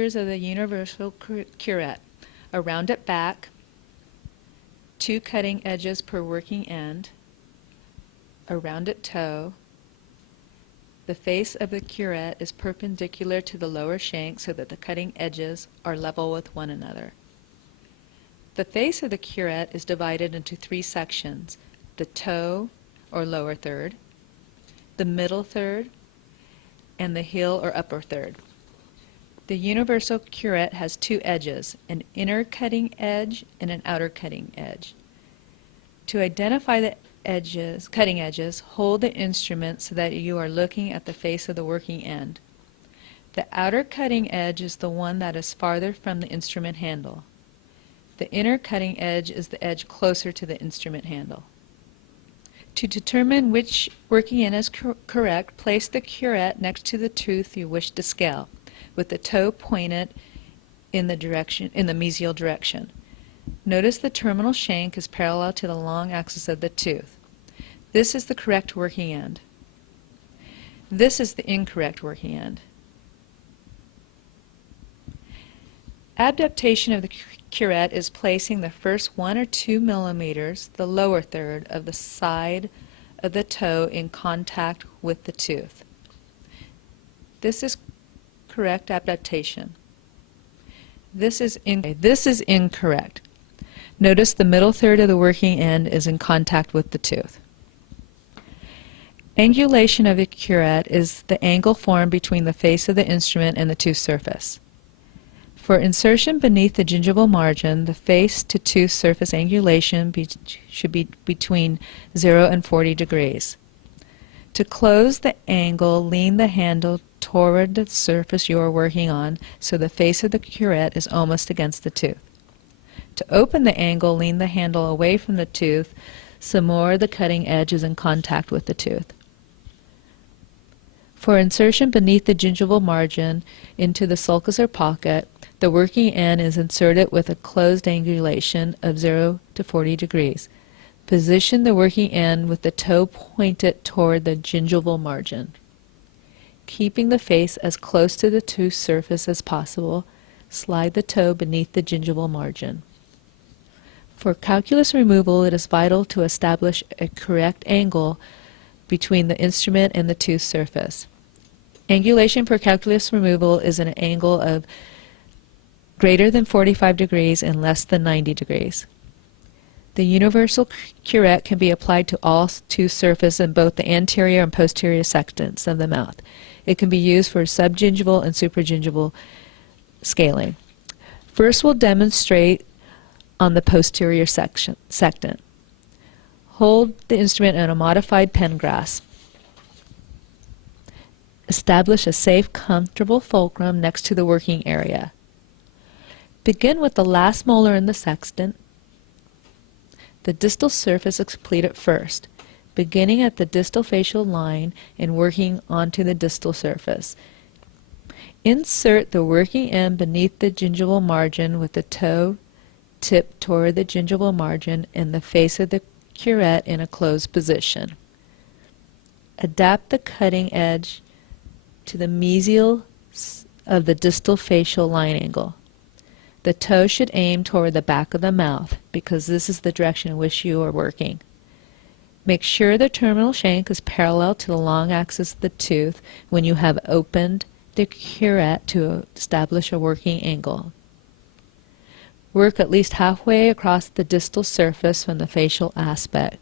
Of the universal curette: a rounded back, 2 cutting edges per working end, a rounded toe. The face of the curette is perpendicular to the lower shank so that the cutting edges are level with one another. The face of the curette is divided into 3 sections: the toe or lower third, the middle third, and the heel or upper third. The universal curette has 2 edges, an inner cutting edge and an outer cutting edge. To identify the cutting edges, hold the instrument so that you are looking at the face of the working end. The outer cutting edge is the one that is farther from the instrument handle. The inner cutting edge is the edge closer to the instrument handle. To determine which working end is correct, place the curette next to the tooth you wish to scale, with the toe pointed in the mesial direction. Notice the terminal shank is parallel to the long axis of the tooth. This is the correct working end. This is the incorrect working end. Adaptation of the curette is placing the first 1 or 2 millimeters, the lower third, of the side of the toe in contact with the tooth. This is correct adaptation. This is incorrect. Notice the middle third of the working end is in contact with the tooth. Angulation of the curette is the angle formed between the face of the instrument and the tooth surface. For insertion beneath the gingival margin, the face to tooth surface angulation should be between 0 and 40 degrees. To close the angle, lean the handle toward the surface you are working on so the face of the curette is almost against the tooth. To open the angle, lean the handle away from the tooth so more the cutting edge is in contact with the tooth. For insertion beneath the gingival margin into the sulcus or pocket, the working end is inserted with a closed angulation of 0 to 40 degrees. Position the working end with the toe pointed toward the gingival margin. Keeping the face as close to the tooth surface as possible, slide the toe beneath the gingival margin. For calculus removal, it is vital to establish a correct angle between the instrument and the tooth surface. Angulation for calculus removal is an angle of greater than 45 degrees and less than 90 degrees. The universal curette can be applied to all tooth surface in both the anterior and posterior sections of the mouth. It can be used for subgingival and supragingival scaling. First, we'll demonstrate on the posterior sectant. Hold the instrument in a modified pen grasp. Establish a safe, comfortable fulcrum next to the working area. Begin with the last molar in the sextant. The distal surface is completed first, beginning at the distal facial line and working onto the distal surface. Insert the working end beneath the gingival margin with the toe tipped toward the gingival margin and the face of the curette in a closed position. Adapt the cutting edge to the mesial of the distal facial line angle. The toe should aim toward the back of the mouth because this is the direction in which you are working. Make sure the terminal shank is parallel to the long axis of the tooth when you have opened the curette to establish a working angle. Work at least halfway across the distal surface from the facial aspect,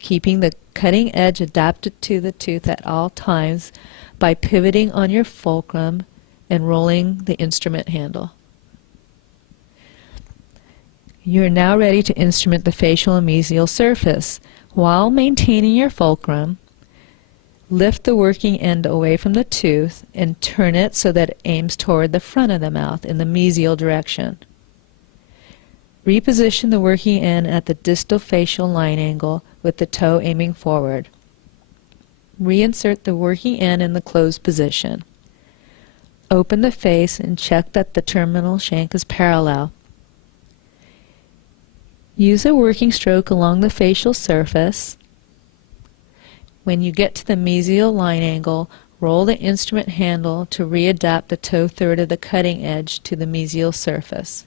keeping the cutting edge adapted to the tooth at all times by pivoting on your fulcrum and rolling the instrument handle. You are now ready to instrument the facial and mesial surface. While maintaining your fulcrum, lift the working end away from the tooth and turn it so that it aims toward the front of the mouth in the mesial direction. Reposition the working end at the distal facial line angle with the toe aiming forward. Reinsert the working end in the closed position. Open the face and check that the terminal shank is parallel. Use a working stroke along the facial surface. When you get to the mesial line angle, Roll the instrument handle to readapt the toe third of the cutting edge to the mesial surface.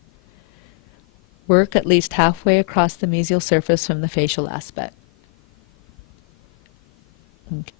Work at least halfway across the mesial surface from the facial aspect. Okay.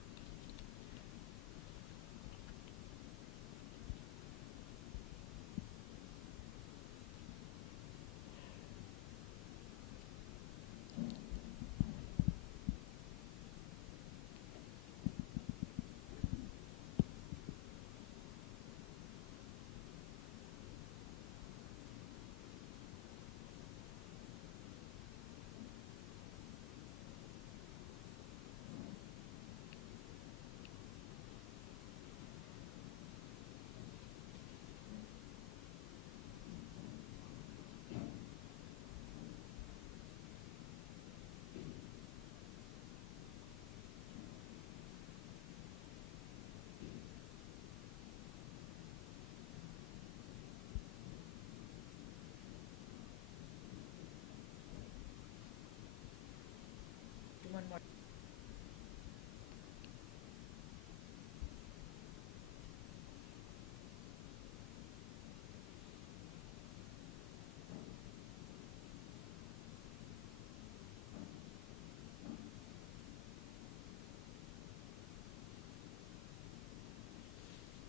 One more.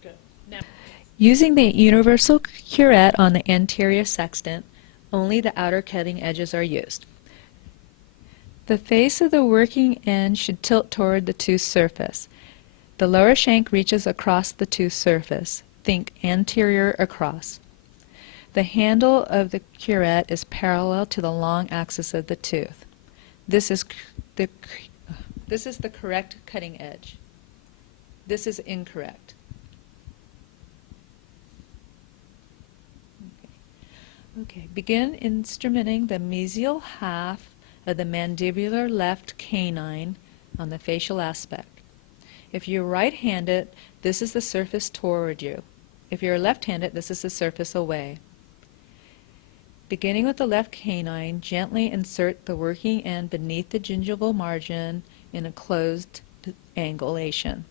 Good. Now, using the universal curette on the anterior sextant, only the outer cutting edges are used. The face of the working end should tilt toward the tooth surface. The lower shank reaches across the tooth surface. Think anterior across. The handle of the curette is parallel to the long axis of the tooth. This is the correct cutting edge. This is incorrect. Okay, begin instrumenting the mesial half of the mandibular left canine on the facial aspect. If you're right-handed, this is the surface toward you. If you're left-handed, this is the surface away. Beginning with the left canine, gently insert the working end beneath the gingival margin in a closed angulation.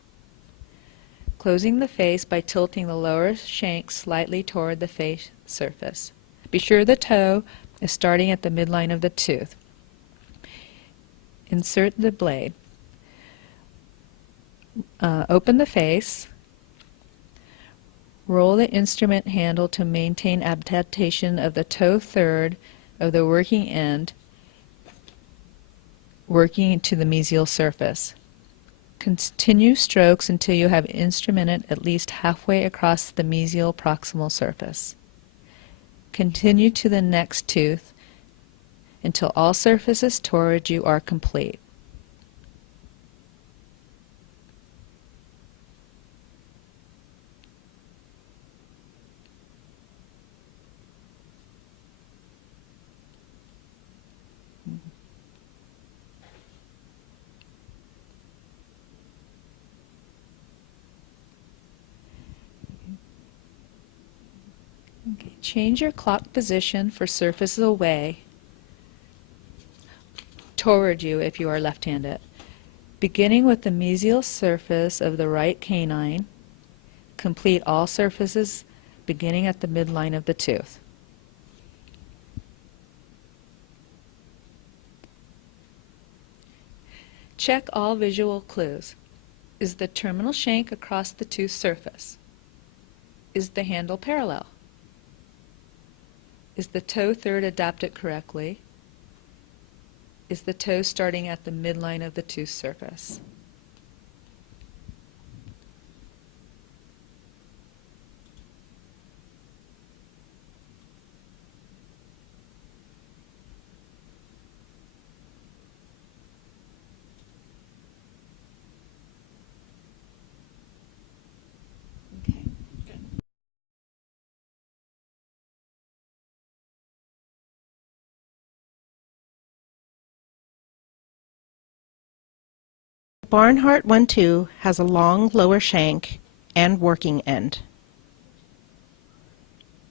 Closing the face by tilting the lower shank slightly toward the face surface. Be sure the toe is starting at the midline of the tooth. Insert the blade. Open the face. Roll the instrument handle to maintain adaptation of the toe third of the working end working to the mesial surface. Continue strokes until you have instrumented at least halfway across the mesial proximal surface. Continue to the next tooth until all surfaces toward you are complete. Okay. Change your clock position for surfaces away toward you if you are left-handed. Beginning with the mesial surface of the right canine, complete all surfaces beginning at the midline of the tooth. Check all visual clues. Is the terminal shank across the tooth surface? Is the handle parallel? Is the toe third adapted correctly? Is the toe starting at the midline of the tooth surface? Okay, good. Barnhart 1-2 has a long lower shank and working end.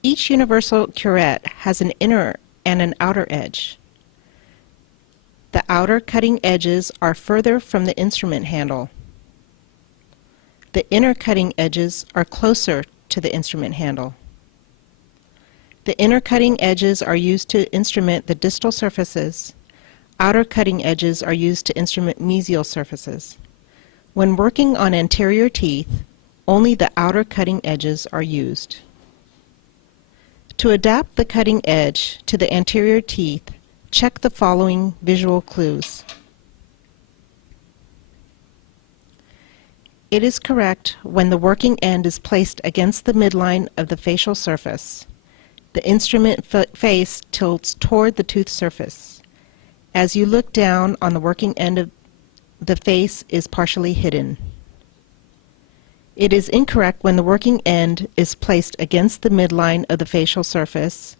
Each universal curette has an inner and an outer edge. The outer cutting edges are further from the instrument handle. The inner cutting edges are closer to the instrument handle. The inner cutting edges are used to instrument the distal surfaces. Outer cutting edges are used to instrument mesial surfaces. When working on anterior teeth, only the outer cutting edges are used. To adapt the cutting edge to the anterior teeth, check the following visual clues. It is correct when the working end is placed against the midline of the facial surface. The instrument face tilts toward the tooth surface. As you look down on the working end of the face is partially hidden. It is incorrect when the working end is placed against the midline of the facial surface.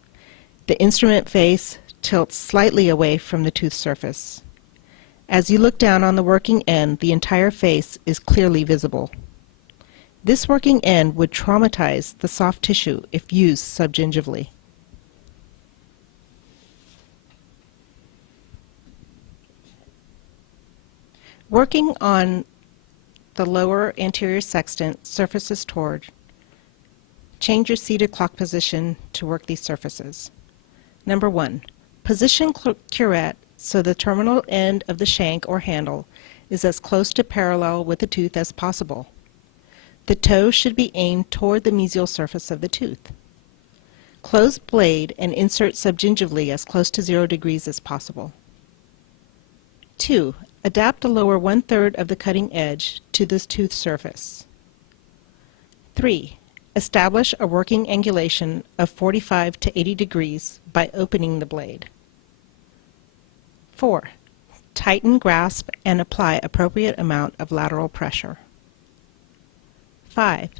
The instrument face tilts slightly away from the tooth surface. As you look down on the working end, the entire face is clearly visible. This working end would traumatize the soft tissue if used subgingivally. Working on the lower anterior sextant, surfaces toward, change your seated clock position to work these surfaces. Number 1, position curette so the terminal end of the shank or handle is as close to parallel with the tooth as possible. The toe should be aimed toward the mesial surface of the tooth. Close blade and insert subgingivally as close to 0 degrees as possible. 2. Adapt the lower 1/3 of the cutting edge to this tooth surface. 3. Establish a working angulation of 45 to 80 degrees by opening the blade. 4. Tighten, grasp, and apply appropriate amount of lateral pressure. 5.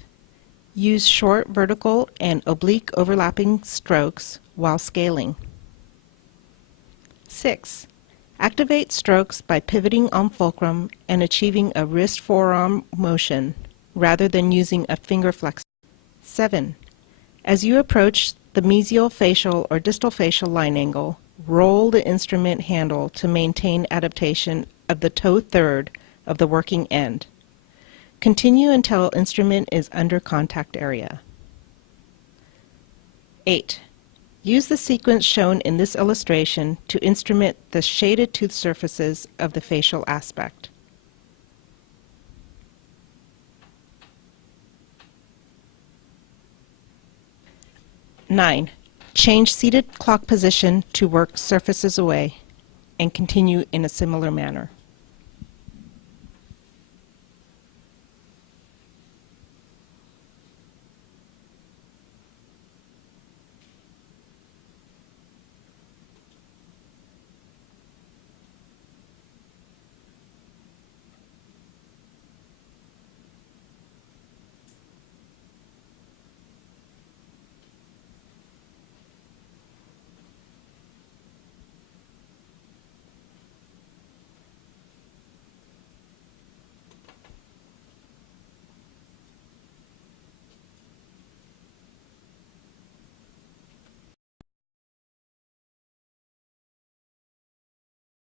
Use short vertical and oblique overlapping strokes while scaling. 6. Activate strokes by pivoting on fulcrum and achieving a wrist-forearm motion rather than using a finger flex. 7. As you approach the mesial facial or distal facial line angle, roll the instrument handle to maintain adaptation of the toe third of the working end. Continue until instrument is under contact area. 8. Use the sequence shown in this illustration to instrument the shaded tooth surfaces of the facial aspect. 9. Change seated clock position to work surfaces away and continue in a similar manner.